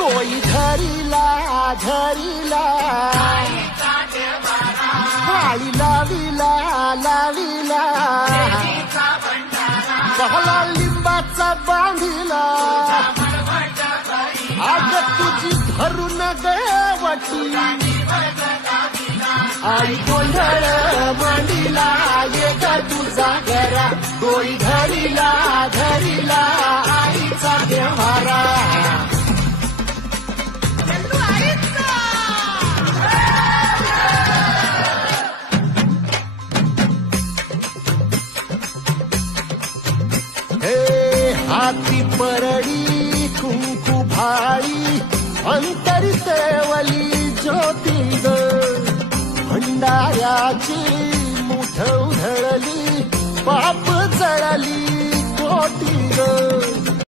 तोई धरिला धरिला माळी लाविला लाविला बहला लिंबाचा बांधिला आज तुझी धरून गवटी आई गोंधळ मांडीला ये ग तुझा घरा तोई धरिला धरिला आईचा देवारा हाती परडी कुंकू भाळी अंतरी तेवली ज्योती ग भंडाऱ्याची मुठ उधळली पाप जळली कोटी ग